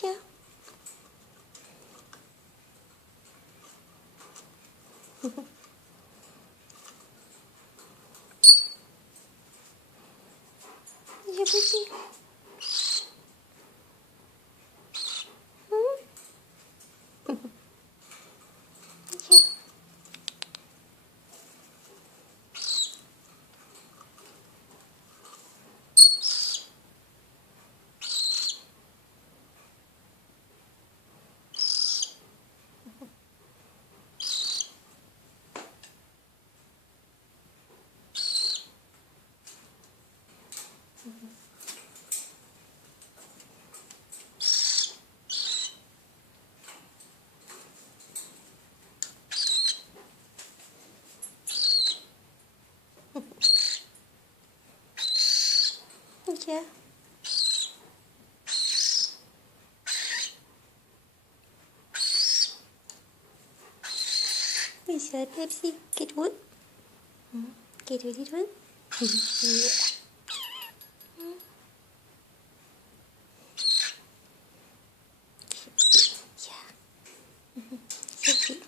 Tiens. Viens petit. Viens. Viens. We said Pepsi, get wood. Get wood, get wood. Yeah. Yeah. So cute.